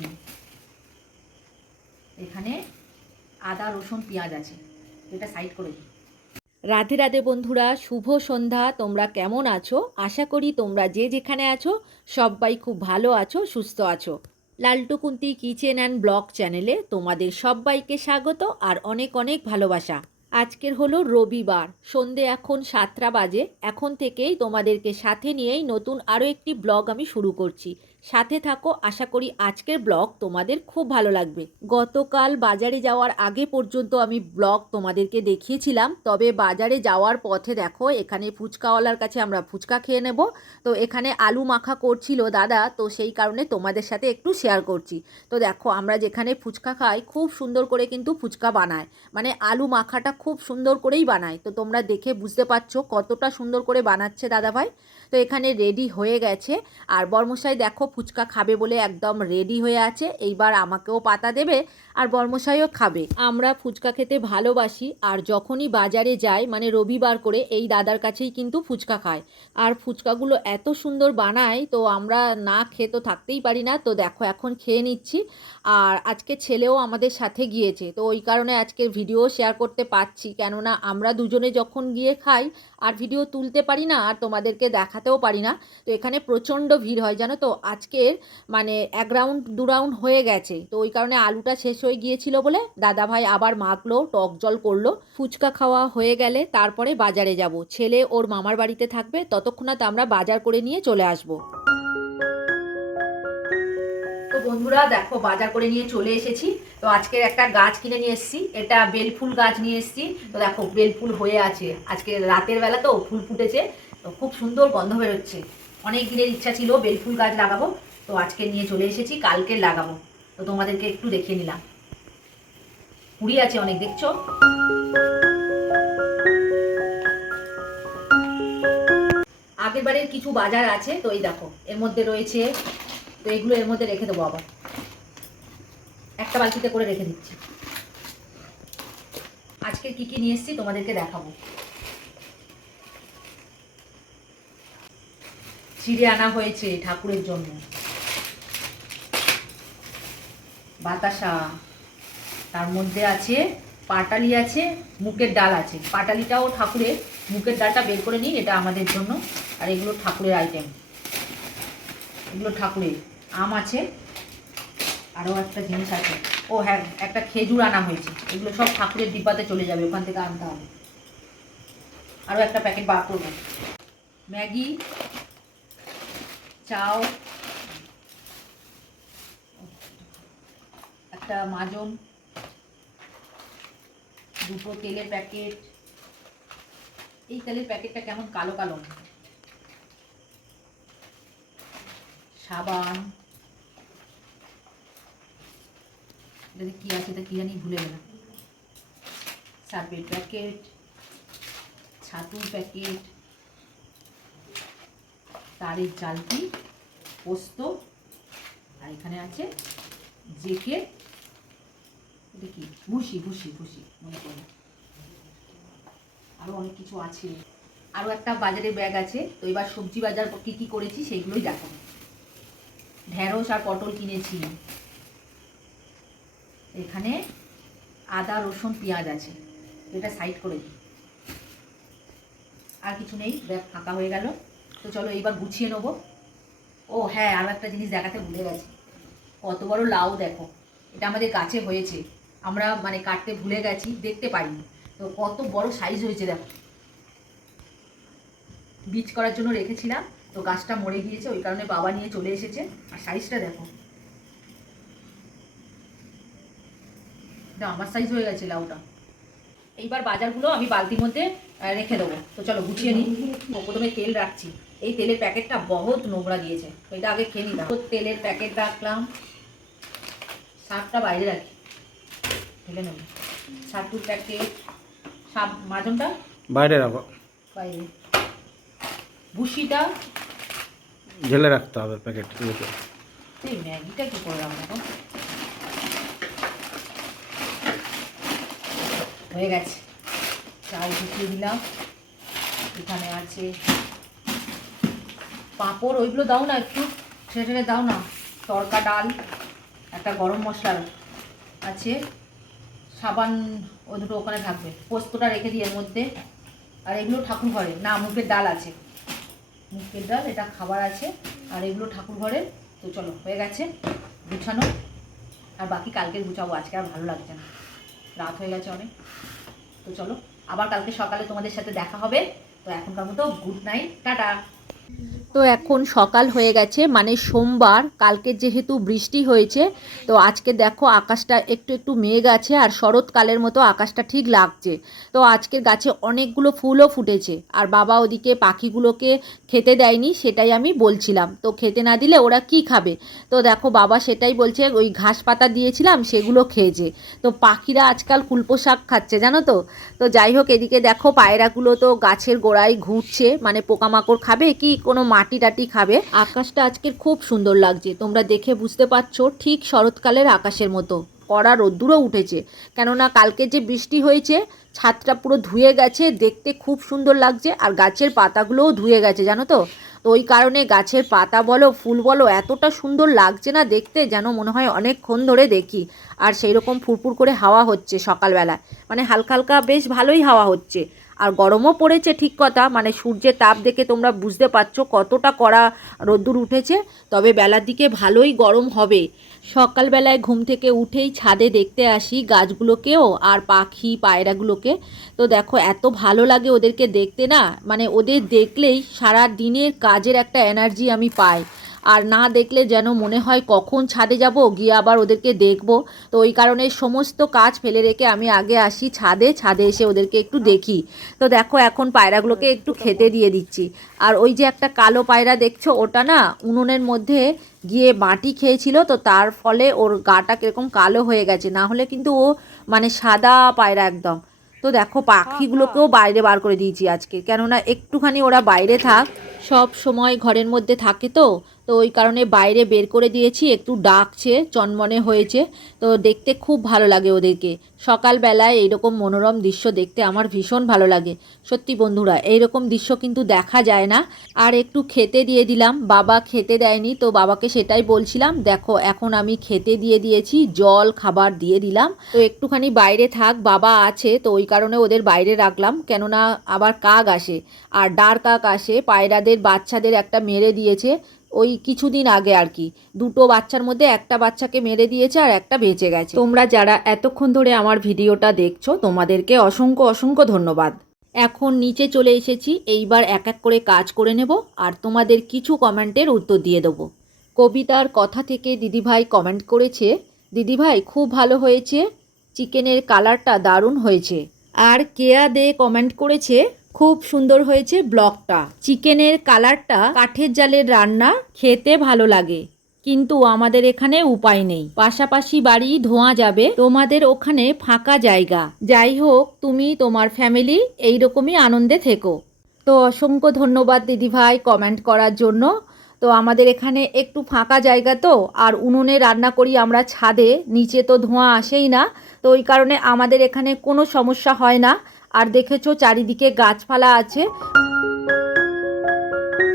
নিয়েছি এখানে আদা, রসুন, পেঁয়াজ আছে। এটা সাইড করে দিই রাধে রাধে বন্ধুরা, শুভ সন্ধ্যা। তোমরা কেমন আছো? আশা করি তোমরা যে যেখানে আছো, সবাই খুব ভালো আছো, সুস্থ আছো। Laltu Kunti kitchen and blog চ্যানেলে তোমাদের সবাইকে স্বাগত আর অনেক অনেক ভালোবাসা। আজকের হলো রবিবার, সন্ধে এখন সাতটা বাজে। এখন থেকেই তোমাদেরকে সাথে নিয়েই নতুন আরও একটি ব্লগ আমি শুরু করছি। সাথে থাকো, আশা করি আজকের ব্লগ তোমাদের খুব ভালো লাগবে। গতকাল বাজারে যাওয়ার আগে পর্যন্ত আমি ব্লগ তোমাদেরকে দেখিয়েছিলাম, তবে বাজারে যাওয়ার পথে দেখো, এখানে ফুচকাওয়ালার কাছে আমরা ফুচকা খেয়ে নেব। তো এখানে আলু মাখা করছিল দাদা, তো সেই কারণে তোমাদের সাথে একটু শেয়ার করছি। তো দেখো, আমরা যেখানে ফুচকা খাই, খুব সুন্দর করে কিন্তু ফুচকা বানায়। মানে আলু মাখাটা খুব সুন্দর করেই বানায়। তো তোমরা দেখে বুঝতে পারছ কতটা সুন্দর করে বানাচ্ছে দাদাভাই। তো এখানে রেডি হয়ে গেছে। আর বর্মশাই দেখো ফুচকা খাবে বলে একদম রেডি হয়ে আছে। এইবার আমাকেও পাতা দেবে। আর বর্মশাইও খাবে। আমরা ফুচকা খেতে ভালোবাসি, আর যখনই বাজারে যাই মানে রবিবার করে, এই দাদার কাছেই কিন্তু ফুচকা খায় আর ফুচকাগুলো এত সুন্দর বানায়, তো আমরা না খেয়ে তো থাকতেই পারি না। তো দেখো, এখন খেয়ে নিচ্ছি। আর আজকে ছেলেও আমাদের সাথে গিয়েছে, তো ওই কারণে আজকের ভিডিও শেয়ার করতে পারছি। কেননা আমরা দুজনে যখন গিয়ে খাই, আর ভিডিও তুলতে পারি না, আর তোমাদেরকে দেখাতেও পারি না, তো এখানে প্রচণ্ড ভিড় হয়, জানো তো? আজকের মানে এক রাউন্ড, দু রাউন্ড হয়ে গেছে, তো ওই কারণে আলুটা শেষ হয়ে গিয়েছিল বলে দাদা ভাই আবার মাখলো, টক জল করল। ফুচকা খাওয়া হয়ে গেলে তারপরে বাজারে যাব। ছেলে ওর মামার বাড়িতে থাকবে, ততক্ষণাৎ আমরা বাজার করে নিয়ে চলে আসব। তো বন্ধুরা, দেখো বাজার করে নিয়ে চলে এসেছি। তো আজকে একটা গাছ কিনে নিয়ে এসেছি। এটা বেলফুল গাছ নিয়ে এসেছি। তো দেখো, বেলফুল হয়ে আছে। আজকে রাতের বেলা তো ফুল ফুটেছে। তো খুব সুন্দর গন্ধ বেরোচ্ছে। অনেক দিনের ইচ্ছা ছিল বেলফুল গাছ লাগাবো। তো আজকে নিয়ে চলে এসেছি কালকে লাগাবো। তো তোমাদেরকে একটু দেখিয়ে নিলাম। কুড়ি আছে অনেক, দেখছ? আগের বারের কিছু বাজার আছে, তো এই দেখো, এর মধ্যে রয়েছে, তো এগুলো এর মধ্যে রেখে দেবো আবার। একটা বালতিতে করে রেখে দিচ্ছি। আজকে কি কি নিয়ে এসেছি তোমাদেরকে দেখাবো। চিড়ে আনা হয়েছে ঠাকুরের জন্য। বাতাসা। তার মধ্যে আছে পাটালি আছে, মুগের ডাল আছে। পাটালিটাও ঠাকুরের মুগের ডালটা বের করে নিই, এটা আমাদের জন্য। আর এগুলো ঠাকুরের আইটেম এগুলো ঠাকুরের আম আছে, আরও একটা জিনিস আছে। ও হ্যাঁ একটা খেজুর আনা হয়েছে। এগুলো সব ঠাকুরের ডিব্বাতে চলে যাবে, ওখান থেকে আনতে হবে। আরও একটা প্যাকেট বার করব। ম্যাগি, চাও, একটা মাজন দুটো তেলের প্যাকেট এই তেলের প্যাকেটটা কেমন? কালো কালো। সাবান। এটাতে কি আছে এটা কি জানি ভুলে গেলাম। সার্ফের প্যাকেট ছাতুর প্যাকেট তারের জালতি পোস্ত, আর এখানে আছে জেকে কি? ভুসি ভুসি ভুসি, মনে করো আরও অনেক কিছু আছে। আরও একটা বাজারে ব্যাগ আছে। তো এবার সবজি বাজার কী কী করেছি সেইগুলোই দেখাবো। ঢেঁড়স আর পটল কিনেছি। এখানে আদা, রসুন, পেঁয়াজ আছে। এটা সাইড করে দিই। আর কিছু নেই ব্যাগ ফাঁকা হয়ে গেল। তো চলো এইবার গুছিয়ে নেব। ও হ্যাঁ আরও একটা জিনিস দেখাতে ভুলে গেছি। কত বড় লাউ দেখো। এটা আমাদের গাছে হয়েছে। আমরা মানে কাটতে ভুলে গেছি, দেখতে পাইনি তো কত বড় সাইজ হয়েছে দেখো। বীজ করার জন্য রেখেছিলাম, তো গাছটা মরে গিয়েছে, ওই কারণে বাবা নিয়ে চলে এসেছে। আর সাইজটা দেখো। আমার সাইজ হয়ে গেছে, লাউটা। এইবার বাজারগুলো আমি বালতির মধ্যে রেখে দেবো। তো চলো, গুছিয়ে নিই। প্রথমে তেল রাখছি। এই তেলের প্যাকেটটা বহুত নোংরা দিয়েছে এটা আগে খেয়ে নিলাম তেলের প্যাকেট রাখলাম। সাপটা বাইরে রাখি। ফেলে নেব। প্যাকেট সাপ মাজনটা বাইরে রাখো। বাইরে। ভুসিটা ঢেলে রাখতে হবে প্যাকেটগুলোকে। এই ম্যাগিটা কি করলাম এখন হয়ে গেছে। চাল ঢুকিয়ে দিলাম। এখানে আছে পাঁপড় ওইগুলো দাও না একটু। ছেড়ে দাও না। তরকা ডাল একটা গরম মশলার আছে। সাবান ও দুটো ওখানে থাকবে। পোস্তটা রেখে দিই এর মধ্যে। আর এগুলো ঠাকুর ঘরে। না, মুগের ডাল আছে। মুগের ডাল, এটা খাবার আছে। আর এগুলো ঠাকুর ঘরে। তো চলো, হয়ে গেছে। গুছানো। আর বাকি কালকে গুছাবো। আজকে আর ভালো লাগছে না। রাত হয়ে গেছে অনেক। তো চলো, আবার কালকে সকালে তোমাদের সাথে দেখা হবে। তো এখনকার মতো গুড নাইট। টাটা। তো এখন সকাল হয়ে গেছে মানে সোমবার, কালকে যেহেতু বৃষ্টি হয়েছে, তো আজকে দেখো আকাশটা একটু একটু মেঘ আছে আর শরৎকালের মতো আকাশটা ঠিক লাগছে। তো আজকের গাছে অনেকগুলো ফুলও ফুটেছে আর বাবা ওদিকে পাখিগুলোকে খেতে দেয়নি, সেটাই আমি বলছিলাম। তো খেতে না দিলে ওরা কি খাবে? তো দেখো বাবা সেটাই বলছে, ওই ঘাস পাতা দিয়েছিলাম, সেগুলো খেয়েছে। তো পাখিরা আজকাল কুলপো শাক খাচ্ছে, জানো তো? তো যাই হোক, এদিকে দেখো পায়রাগুলো তো গাছের গোড়ায় ঘুরছে মানে পোকামাকড় খাবে কি কোনো মাটি টাটি খাবে। আকাশটা আজকের খুব সুন্দর লাগছে। তোমরা দেখে বুঝতে পারছ ঠিক শরৎকালের আকাশের মতো। কড়া রোদ্দুরও উঠেছে। কেননা কালকে যে বৃষ্টি হয়েছে, ছাদটা পুরো ধুয়ে গেছে, দেখতে খুব সুন্দর লাগছে, আর গাছের পাতাগুলোও ধুয়ে গেছে, জানো তো? তো ওই কারণে গাছের পাতা বলো, ফুল বলো, এতটা সুন্দর লাগছে না দেখতে যেন মনে হয় অনেকক্ষণ ধরে দেখি। আর সেই রকম ফুরফুর করে হাওয়া হচ্ছে সকালবেলা মানে হালকা হালকা বেশ ভালোই হাওয়া হচ্ছে। আর গরমও পড়েছে ঠিক কথা মানে সূর্যের তাপ দেখে তোমরা বুঝতে পারছ কতটা কড়া রোদ্দুর উঠেছে, তবে বেলার দিকে ভালোই গরম হবে। সকালবেলায় ঘুম থেকে উঠেই ছাদে দেখতে আসি গাছগুলোকেও আর পাখি, পায়রাগুলোকে। তো দেখো, এত ভালো লাগে ওদেরকে দেখতে না মানে ওদের দেখলেই সারা দিনের কাজের একটা এনার্জি আমি পাই। আর না দেখলে যেন মনে হয় কখন ছাদে যাব, গিয়ে আবার ওদেরকে দেখব। তো ওই কারণে সমস্ত কাজ ফেলে রেখে আমি আগে আসি ছাদে ছাদে এসে ওদেরকে একটু দেখি। তো দেখো এখন পায়রাগুলোকে একটু খেতে দিয়ে দিচ্ছি। আর ওই যে একটা কালো পায়রা দেখছ, ওটা না উনুনের মধ্যে গিয়ে মাটি খেয়েছিল, তো তার ফলে ওর গাটা কীরকম কালো হয়ে গেছে। না হলে কিন্তু ও মানে সাদা পায়রা একদম। তো দেখো পাখিগুলোকেও বাইরে বার করে দিয়েছি আজকে। কেননা একটুখানি ওরা বাইরে থাক, সব সময় ঘরের মধ্যে থাকে তো তো ওই কারণে বাইরে বের করে দিয়েছি, একটু ডাকছে, চনমনে হয়েছে। তো দেখতে খুব ভালো লাগে ওদেরকে। সকালবেলায় এইরকম মনোরম দৃশ্য দেখতে আমার ভীষণ ভালো লাগে। সত্যি বন্ধুরা, এইরকম দৃশ্য কিন্তু দেখা যায় না। আর একটু খেতে দিয়ে দিলাম। বাবা খেতে দেয়নি, তো বাবাকে সেটাই বলছিলাম, দেখো, এখন আমি খেতে দিয়ে দিয়েছি, জল, খাবার দিয়ে দিলাম। তো একটুখানি বাইরে থাক, বাবা আছে, তো ওই কারণে ওদের বাইরে রাখলাম। কেননা আবার কাক আসে, আর ডার কাক আসে, পায়রাদের, বাচ্চাদের একটা মেরে দিয়েছে। ওই কিছুদিন আগে আর কি। দুটো বাচ্চার মধ্যে একটা বাচ্চাকে মেরে দিয়েছে আর একটা বেঁচে গেছে। তোমরা যারা এতক্ষণ ধরে আমার ভিডিওটা দেখছ, তোমাদেরকে অসংখ্য অসংখ্য ধন্যবাদ। এখন নিচে চলে এসেছি, এইবার এক এক করে কাজ করে নেব আর তোমাদের কিছু কমেন্টের উত্তর দিয়ে দেবো। কবিতার কথা থেকে দিদিভাই কমেন্ট করেছে, দিদিভাই, খুব ভালো হয়েছে। চিকেনের কালারটা দারুণ হয়েছে। আর কেয়া দে কমেন্ট করেছে খুব সুন্দর হয়েছে ব্লকটা। চিকেনের কালারটা কাঠের জালের রান্না খেতে ভালো লাগে। কিন্তু আমাদের এখানে উপায় নেই। পাশাপাশি বাড়ি ধোঁয়া যাবে, তোমাদের ওখানে ফাঁকা জায়গা। যাই হোক, তুমি, তোমার ফ্যামিলি এইরকমই আনন্দে থেকো। তো অসংখ্য ধন্যবাদ দিদিভাই কমেন্ট করার জন্য। তো আমাদের এখানে একটু ফাঁকা জায়গা তো, আর উনুনে রান্না করি আমরা ছাদে, নিচে তো ধোঁয়া আসেই না। তো ওই কারণে আমাদের এখানে কোনো সমস্যা হয় না। আর দেখেছ চারিদিকে গাছপালা আছে।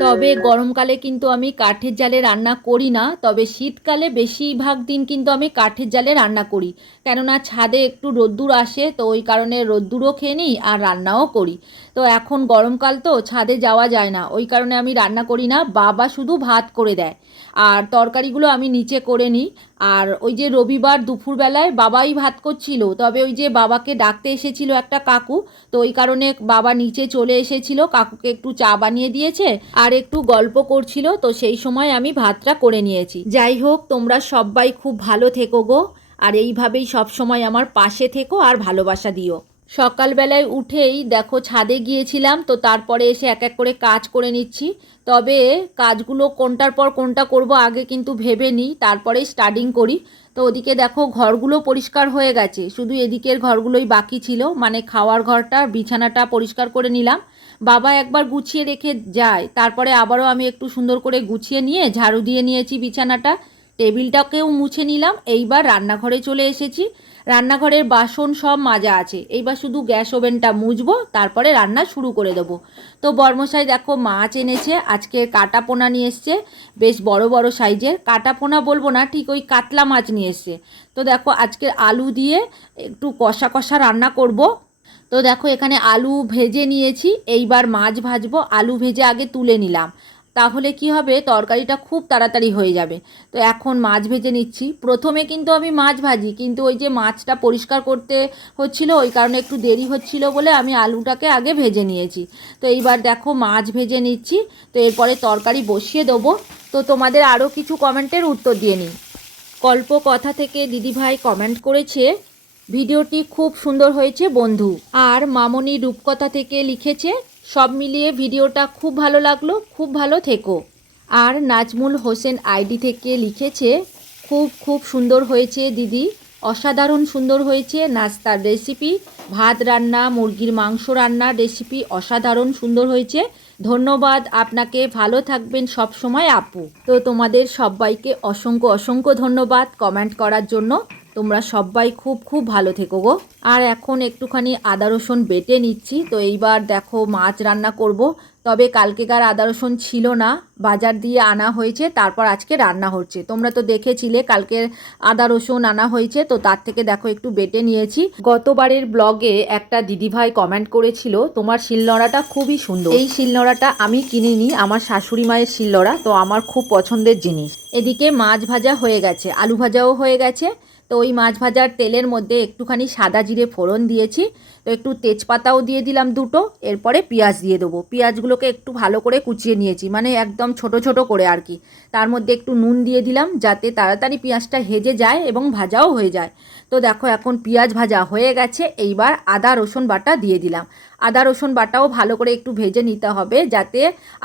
তবে গরমকালে কিন্তু আমি কাঠের জালে রান্না করি না, তবে শীতকালে বেশিরভাগ দিন কিন্তু আমি কাঠের জালে রান্না করি। কেননা ছাদে একটু রোদ্দুর আসে, তো ওই কারণে রোদ্দুরও খেয়ে নিই আর রান্নাও করি। তো এখন গরমকাল তো, ছাদে যাওয়া যায় না। ওই কারণে আমি রান্না করি না, বাবা শুধু ভাত করে দেয়। আর তরকারিগুলো আমি নিচে করে নিই। আর ওই যে রবিবার দুপুরবেলায় বাবাই ভাত করছিল, তবে ওই যে বাবাকে ডাকতে এসেছিল একটা কাকু, তো ওই কারণে বাবা নিচে চলে এসেছিল, কাকুকে একটু চা বানিয়ে দিয়েছে আর একটু গল্প করছিল, তো সেই সময় আমি ভাতটা করে নিয়েছি। যাই হোক, তোমরা সবাই খুব ভালো থেকো গো, আর এইভাবেই সব সময় আমার পাশে থেকো আর ভালোবাসা দিও। সকালবেলায় উঠেই দেখো ছাদে গিয়েছিলাম, তো তারপরে এসে এক এক করে কাজ করে নিচ্ছি। তবে কাজগুলো কোনটার পর কোনটা করব আগে কিন্তু ভেবে নিই তারপরে স্টার্টিং করি। তো ওদিকে দেখো ঘরগুলো পরিষ্কার হয়ে গেছে, শুধু এদিকের ঘরগুলোই বাকি ছিল মানে খাওয়ার ঘরটা, বিছানাটা পরিষ্কার করে নিলাম। বাবা একবার গুছিয়ে রেখে যায়, তারপরে আবারও আমি একটু সুন্দর করে গুছিয়ে নিয়ে ঝাড়ু দিয়ে নিয়েছি বিছানাটা। টেবিলটাকেও মুছে নিলাম। এইবার রান্নাঘরে চলে এসেছি। রান্নাঘরের বাসন সব মাজা আছে। এইবার শুধু গ্যাস ওভেনটা মুছবো, তারপরে রান্না শুরু করে দেবো। তো বর্মশাই, দেখো, মাছ এনেছে। আজকে কাটা পোনা নিয়ে এসছে। বেশ বড় বড় সাইজের। কাটা পোনা বলব না, ঠিক ওই কাতলা মাছ নিয়ে এসছে। তো দেখো, আজকে আলু দিয়ে একটু কষা কষা রান্না করব। তো দেখো, এখানে আলু ভেজে নিয়েছি। এইবার মাছ ভাজবো। আলু ভেজে আগে তুলে নিলাম। তাহলে কি হবে? তরকারিটা খুব তাড়াতাড়ি হয়ে যাবে। তো এখন মাছ ভেজে নিচ্ছি। প্রথমে কিন্তু আমি মাছ ভাজি, কিন্তু ওই যে মাছটা পরিষ্কার করতে হচ্ছিল, ওই কারণে একটু দেরি হচ্ছিল বলে আমি আলুটাকে আগে ভেজে নিয়েছি। তো এইবার দেখো মাছ ভেজে নিচ্ছি। তো এরপরে তরকারি বসিয়ে দেবো। তো তোমাদের আরও কিছু কমেন্টের উত্তর দিয়ে নিই। কল্প কথা থেকে দিদিভাই কমেন্ট করেছে, ভিডিওটি খুব সুন্দর হয়েছে বন্ধু। আর মামনি রূপকথা থেকে লিখেছে সব মিলিয়ে ভিডিওটা খুব ভালো লাগল, খুব ভালো থেকো। আর নাজমুল হোসেন আইডি থেকে লিখেছে, খুব খুব সুন্দর হয়েছে দিদি, অসাধারণ সুন্দর হয়েছে নাস্তার রেসিপি ভাত রান্না, মুরগির মাংস রান্নার রেসিপি অসাধারণ সুন্দর হয়েছে। ধন্যবাদ, আপনাকে ভালো থাকবেন সব সময় আপু। তো তোমাদের সবাইকে অসংখ্য অসংখ্য ধন্যবাদ কমেন্ট করার জন্য। তোমরা সবাই খুব খুব ভালো থেকো গো। আর এখন একটুখানি আদা রসুন বেটে নিচ্ছি। তো এইবার দেখো মাছ রান্না করব। তবে কালকেকার আদা রসুন ছিল না। বাজার দিয়ে আনা হয়েছে, তারপর আজকে রান্না হচ্ছে। তোমরা তো দেখেছিলে কালকের আদা রসুন আনা হয়েছে, তো তার থেকে দেখো একটু বেটে নিয়েছি। গতবারের ব্লগে একটা দিদিভাই কমেন্ট করেছিল, তোমার শিলনোড়াটা খুবই সুন্দর। এই শিলনোড়াটা আমি কিনিনি, আমার শাশুড়ি মায়ের শিলনোড়া, তো আমার খুব পছন্দের জিনিস। এদিকে মাছ ভাজা হয়ে গেছে, আলু ভাজাও হয়ে গেছে। তো ওই মাছ ভাজার তেলের মধ্যে একটুখানি সাদা জিরে ফোড়ন দিয়েছি। তো একটু তেজপাতাও দিয়ে দিলাম দুটো, এরপরে পেঁয়াজ দিয়ে দেবো। পেঁয়াজগুলোকে একটু ভালো করে কুচিয়ে নিয়েছি মানে একদম ছোট ছোট করে আর কি। তার মধ্যে একটু নুন দিয়ে দিলাম যাতে তাড়াতাড়ি পেঁয়াজটা হেজে যায় এবং ভাজাও হয়ে যায়। তো দেখো এখন পেঁয়াজ ভাজা হয়ে গেছে, এইবার আদা, রসুন বাটা দিয়ে দিলাম। আদা, রসুন বাটাও ভালো করে একটু ভেজে নিতে হবে যাতে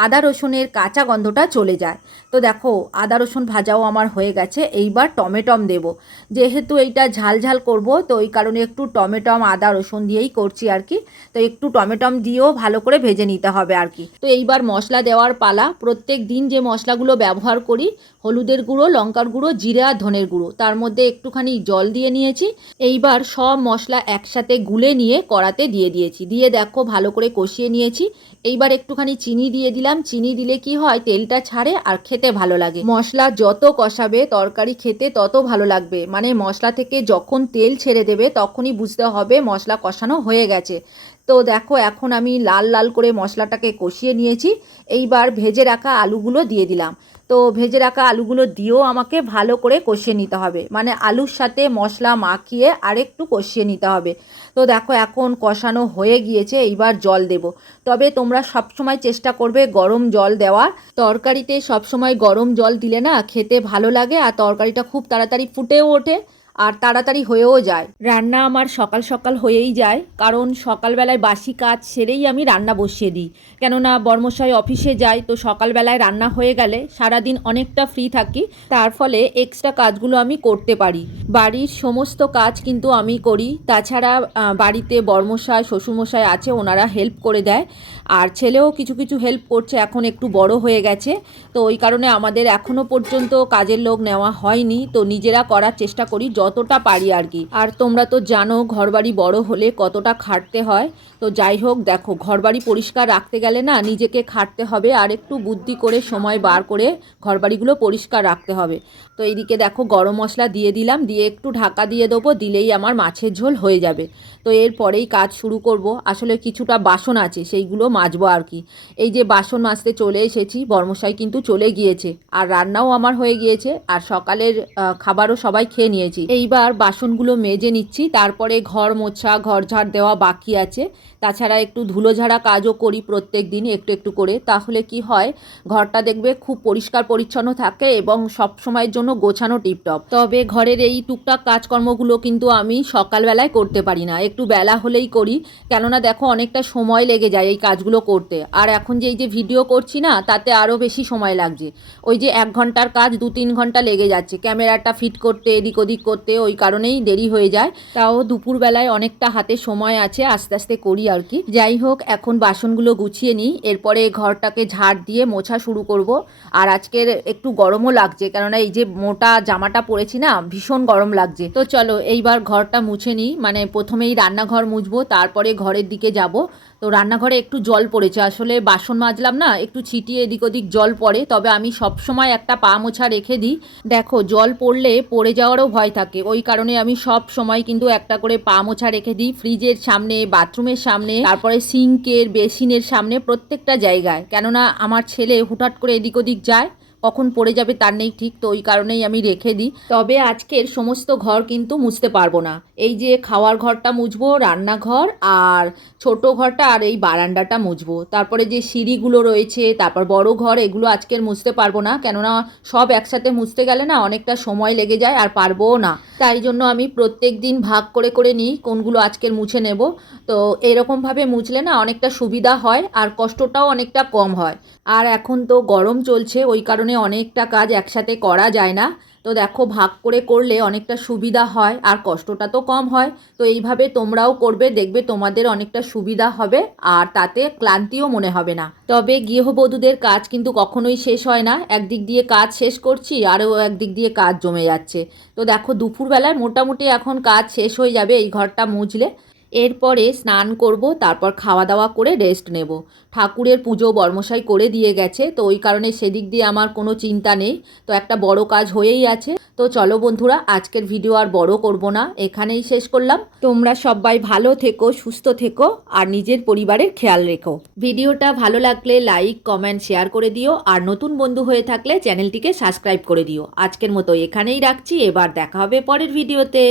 আদা, রসুনের কাঁচা গন্ধটা চলে যায়। তো দেখো আদা, রসুন ভাজাও আমার হয়ে গেছে, এইবার টমেটম দেব। যেহেতু এইটা ঝাল ঝাল করব, তো ওই কারণে একটু টমেটম, আদা, রসুন দিয়েই করছি আর কি। তো একটু টমেটম দিয়েও ভালো করে ভেজে নিতে হবে আর কি। তো এইবার মশলা দেওয়ার পালা। প্রত্যেক দিন যে মশলাগুলো ব্যবহার করি, হলুদের গুঁড়ো, লঙ্কার গুঁড়ো, জিরে আর ধনের গুঁড়ো, তার মধ্যে একটুখানি জল দিয়ে নিয়েছি। এইবার সব মশলা একসাথে গুলে নিয়ে কড়াতে দিয়ে দিয়েছি। দিয়ে দেখো ভালো করে কষিয়ে নিয়েছি। এইবার একটুখানি চিনি দিয়ে দিলাম। চিনি দিলে কি হয়, তেলটা ছাড়ে আর খেতে ভালো লাগে। মশলা যত কষাবে, তরকারি খেতে তত ভালো লাগবে। মানে মশলা থেকে যখন তেল ছেড়ে দেবে, তখনই বুঝতে হবে মশলা কষানো হয়ে গেছে। তো দেখো, এখন আমি লাল লাল করে মশলাটাকে কষিয়ে নিয়েছি। এইবার ভেজে রাখা আলুগুলো দিয়ে দিলাম। তো ভেজে রাখা আলুগুলো দিয়েও আমাকে ভালো করে কষিয়ে নিতে হবে। মানে আলুর সাথে মশলা মাখিয়ে আরেকটু কষিয়ে নিতে হবে। তো দেখো, এখন কষানো হয়ে গিয়েছে, এইবার জল দেব। তবে তোমরা সবসময় চেষ্টা করবে গরম জল দেওয়ার। তরকারিতে সবসময় গরম জল দিলে না খেতে ভালো লাগে আর তরকারিটা খুব তাড়াতাড়ি ফুটেও ওঠে। আর তাড়াতাড়ি হয়েও যায়। রান্না আমার সকাল সকাল হয়েই যায়, কারণ সকালবেলায় বাসি কাজ সেরেই আমি রান্না বসিয়ে দিই। কেননা বর্মশাই অফিসে যাই তো সকালবেলায় রান্না হয়ে গেলে সারাদিন অনেকটা ফ্রি থাকি, তার ফলে এক্সট্রা কাজগুলো আমি করতে পারি। বাড়ির সমস্ত কাজ কিন্তু আমি করি। তাছাড়া বাড়িতে বর্মশাই, শ্বশুরমশাই আছে, ওনারা হেল্প করে দেয়। আর ছেলেও কিছু কিছু হেল্প করছে, এখন একটু বড় হয়ে গেছে। তো ওই কারণে আমাদের এখনও পর্যন্ত কাজের লোক নেওয়া হয়নি। তো নিজেরা করার চেষ্টা করি যতটা পারি আর কি। আর তোমরা তো জানো, ঘরবাড়ি বড় হলে কতটা খাটতে হয়। তো যাই হোক, দেখো, ঘরবাড়ি পরিষ্কার রাখতে গেলে না নিজেকে খাটতে হবে আর একটু বুদ্ধি করে সময় বার করে ঘরবাড়িগুলো পরিষ্কার রাখতে হবে। তো এইদিকে দেখো গরম মশলা দিয়ে দিলাম, দিয়ে একটু ঢাকা দিয়ে দেবো, দিলেই আমার মাছের ঝোল হয়ে যাবে। তো এরপরেই কাজ শুরু করব। আসলে কিছুটা বাসন আছে, সেইগুলো মাজবো আর কি। এই যে বাসন মাজতে চলে এসেছি, বর্মশাই কিন্তু চলে গিয়েছে। আর রান্নাও আমার হয়ে গিয়েছে, আর সকালের খাবারও সবাই খেয়ে নিয়েছি। এইবার বাসনগুলো মেজে নিচ্ছি, তারপরে ঘর মোছা, ঘর ঝাড় দেওয়া বাকি আছে। তাছাড়া একটু ধুলো ঝাড়া কাজও করি প্রত্যেক দিন একটু একটু করে। তাহলে কি হয়, ঘরটা দেখবে খুব পরিষ্কার পরিচ্ছন্ন থাকে এবং সব সময়ের জন্য গোছানো টিপটপ। তবে ঘরের এই টুকটাক কাজকর্মগুলো কিন্তু আমি সকালবেলায় করতে পারি না। একটু বেলা হলেই করি। কেননা দেখো, অনেকটা সময় লেগে যায় এই কাজগুলো করতে। আর এখন যে এই যে ভিডিও করছি না, তাতে আরও বেশি সময় লাগছে। ওই যে এক ঘণ্টার কাজ দু তিন ঘণ্টা লেগে যাচ্ছে। ক্যামেরাটা ফিট করতে, এদিক ওদিক করতে ওই কারণেই দেরি হয়ে যায়। তাও দুপুরবেলায় অনেকটা হাতে সময় আছে, আস্তে আস্তে করি আর কি। যাই হোক, এখন বাসনগুলো গুছিয়ে নিই। এরপরে ঘরটাকে ঝাড় দিয়ে মোছা শুরু করব। আর আজকের একটু গরমও লাগছে। কেননা এই যে মোটা জামাটা পরেছি না, ভীষণ গরম লাগছে। তো চলো, এইবার ঘরটা মুছে নিই। মানে প্রথমেই রান্নাঘর মুছবো, তারপরে ঘরের দিকে যাব। তো রান্নাঘরে একটু জল পড়েছে, আসলে বাসন মাজলাম না, একটু ছিটিয়ে এদিক ওদিক জল পড়ে, তবে আমি সব সময় একটা পা মোছা রেখে দিই। দেখো, জল পড়লে পড়ে যাওয়ারও ভয় থাকে, ওই কারণে আমি সব সময় কিন্তু একটা করে পা মোছা রেখে দিই ফ্রিজের সামনে, বাথরুমের সামনে, তারপরে সিঙ্কের, বেসিনের সামনে প্রত্যেকটা জায়গায়। কেননা আমার ছেলে হুটহাট করে এদিক ওদিক যায় কখন পড়ে যাবে তার নেই ঠিক, তো ওই কারণেই আমি রেখে দিই। তবে আজকের সমস্ত ঘর কিন্তু মুছতে পারব না। এই যে খাওয়ার ঘরটা মুছবো, রান্নাঘর আর ছোট ঘরটা আর এই বারান্দাটা মুছবো। তারপরে যে সিঁড়িগুলো রয়েছে, তারপর বড় ঘর, এগুলো আজকের মুছতে পারব না। কেননা সব একসাথে মুছতে গেলে না অনেকটা সময় লেগে যায় আর পারবোও না। তাই জন্য আমি প্রত্যেক দিন ভাগ করে করে নিই কোনগুলো আজকের মুছে নেব। তো এরকমভাবে মুছলে না অনেকটা সুবিধা হয় আর কষ্টটাও অনেকটা কম হয়। আর এখন তো গরম চলছে, ওই কারণে অনেকটা কাজ একসাথে করা যায় না। তো দেখো, ভাগ করে করলে অনেকটা সুবিধা হয় আর কষ্টটা তো কম হয়। তো এইভাবে তোমরাও করবে, দেখবে তোমাদের অনেকটা সুবিধা হবে আর তাতে ক্লান্তিও মনে হবে না। তবে গৃহবধূদের কাজ কিন্তু কখনোই শেষ হয় না। একদিক দিয়ে কাজ শেষ করছি, আরও একদিক দিয়ে কাজ জমে যাচ্ছে। তো দেখো দুপুরবেলায় মোটামুটি এখন কাজ শেষ হয়ে যাবে, এই ঘরটা মুছলে। এরপরে স্নান করব, তারপর খাওয়া দাওয়া করে রেস্ট নেব। ঠাকুরের পুজো বর্মশাই করে দিয়ে গেছে, তো ওই কারণে সেদিক দিয়ে আমার কোনো চিন্তা নেই। তো একটা বড় কাজ হয়েই আছে। তো চলো বন্ধুরা, আজকের ভিডিও আর বড় করব না, এখানেই শেষ করলাম। তোমরা সবাই ভালো থেকো, সুস্থ থেকো, আর নিজের পরিবারের খেয়াল রেখো। ভিডিওটা ভালো লাগলে লাইক কমেন্ট শেয়ার করে দিও, আর নতুন বন্ধু হয়ে থাকলে চ্যানেলটিকে সাবস্ক্রাইব করে দিও। আজকের মতো এখানেই রাখছি, এবার দেখা হবে পরের ভিডিওতে